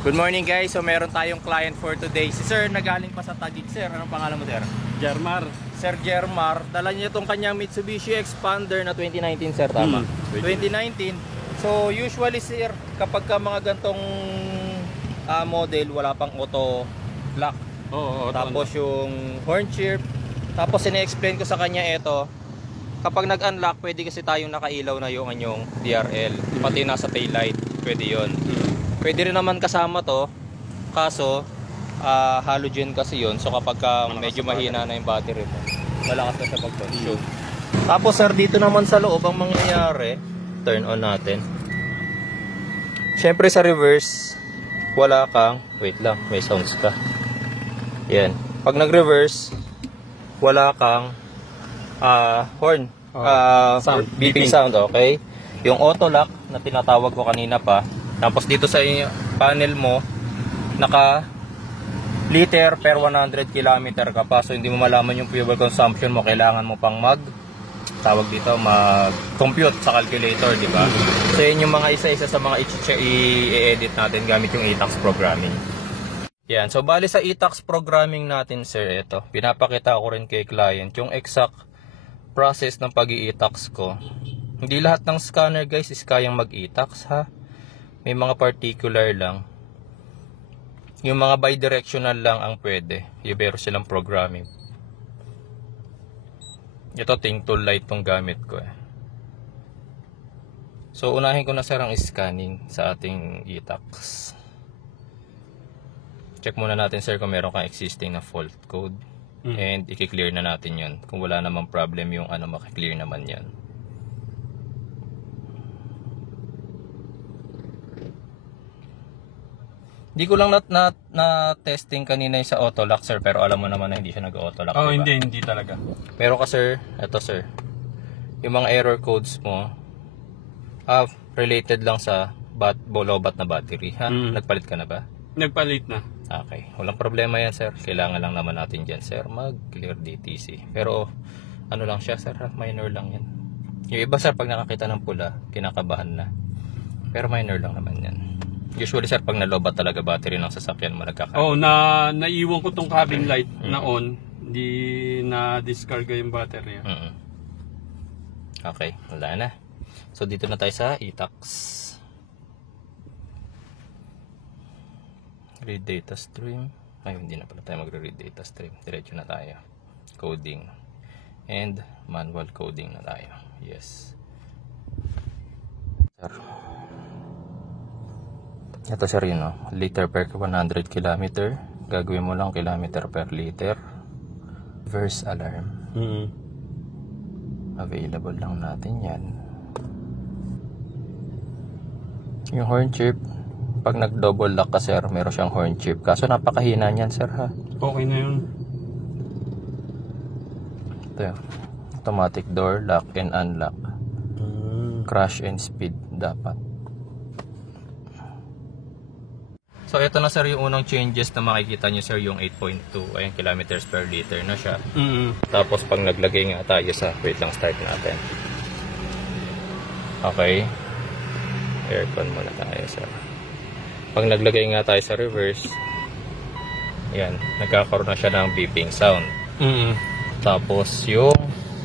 Good morning guys, so meron tayong client for today. Si Sir nagaling pa sa Taguig. Sir, anong pangalan mo Sir? Jermar. Sir Jermar, dala niya itong kanyang Mitsubishi Expander na 2019 Sir, tama? 2019. So usually Sir, kapag ka mga gantong model, wala pang auto lock. Oo, tapos yung horn chirp. Tapos ina-explain ko sa kanya ito. Kapag nag-unlock, pwede kasi tayong nakailaw na yung anyong DRL. Pati nasa taillight, pwede yun. Pwede rin naman kasama to, kaso halogen kasi yun. So kapag medyo mahina na yung battery mo, malakas na siya pag-consume. Tapos sir, dito naman sa loob ang mangyayari, turn on natin. Syempre sa reverse, wala kang, wait lang, may sounds ka. Yan. Pag nag-reverse, wala kang horn, beeping sound, okay? Yung auto lock na tinatawag ko kanina pa. Tapos dito sa panel mo, naka liter per 100 km ka pa. So hindi mo malaman yung fuel consumption mo, kailangan mo pang mag-compute sa calculator, di ba? So yun yung mga isa-isa sa mga i-edit natin gamit yung e-tax programming. Yan, so bali sa e-tax programming natin sir, ito, pinapakita ko rin kay client yung exact process ng pag-i-tax ko. Hindi lahat ng scanner guys is kayang mag-e-tax ha. May mga particular lang. Yung mga bidirectional lang ang pwede. Yung meron silang programming. Ito ting tool light tong gamit ko eh. So unahin ko na sir ang scanning sa ating e-tax. Check muna natin sir kung meron kang existing na fault code. And i-clear na natin yun. Kung wala namang problem yung maki-clear naman yan. Hindi ko lang na-testing kanina yung sa auto lock sir, pero alam mo naman na hindi siya nag-auto lock. Oh, diba? hindi talaga. Pero ka sir, eto sir, yung mga error codes mo related lang sa low-bat na battery ha? Nagpalit ka na ba? Nagpalit na. Okay, walang problema yan sir. Kailangan lang naman natin dyan sir mag-clear DTC. Pero ano lang siya sir, minor lang yan. Yung iba sir, pag nakakita ng pula, kinakabahan na. Pero minor lang naman yan. Usually sir, pag nalobat talaga battery ng sasakyan mo, nagkakaroon. Oh, naiwan ko tong cabin light na on. Hindi na-discarga yung battery. Okay, wala na. So dito na tayo sa e-tax. Read data stream. Ay, hindi na pala tayo magre-read data stream. Diretso na tayo. Coding. And manual coding na tayo. Yes. Sir. Ito sir yun, no? Liter per 100 km. Gagawin mo lang kilometer per liter. Reverse alarm. Available lang natin yan. Yung horn chip, pag nag-double lock ka sir, meron siyang horn chip. Kaso napakahina niyan sir ha. Okay na yun. Ito yun. Automatic door, lock and unlock. Crash and speed dapat. So ito na sir yung unang changes na makikita nyo sir, yung 8.2 ayun kilometers per liter na siya. Tapos pag naglagay nga tayo sa, wait lang, start natin. Okay, aircon muna tayo sir. Pag naglagay nga tayo sa reverse, yan, nagkakaroon na siya ng beeping sound. Tapos yung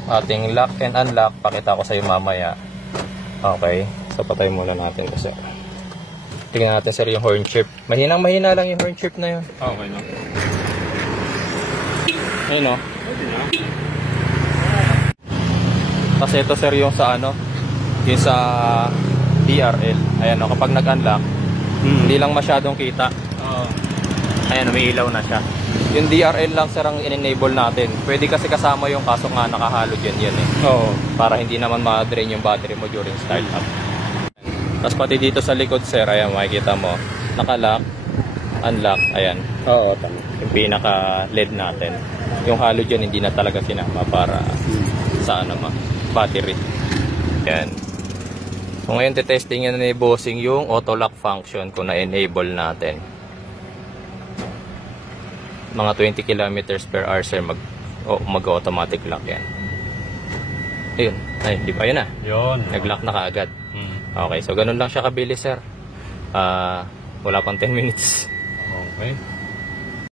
ating lock and unlock, pakita ko sa iyo mamaya. Okay, so patay muna natin kasi. Tingnan natin sir yung horn chip. Mahina lang yung horn chip na yun. Okay lang. Ayun o. Kasi ito sir yung sa yung sa DRL. Ayan o, kapag nag-unlock, hindi lang masyadong kita. Ayan, may ilaw na siya. Yung DRL lang sir ang in-enable natin. Pwede kasi kasama yung, kaso nga nakahalogen yan eh. Para hindi naman ma-drain yung battery mo during startup. Tapos pati dito sa likod sir, ayan makikita mo, naka-lock, unlock, ayan. Oo, tama. Yung pinaka LED natin. Yung halogen hindi na talaga sinama para sa battery. Ayan. So ngayon testing yan ni bossing yung auto lock function kung na-enable natin. Mga 20 km per hour sir mag-automatic lock yan. Ayun. Ay, di ba yun na? Yun. Nag-lock na kaagad. Okay, so ganun lang siya kabilis sir. Wala pang 10 minutes. Okay.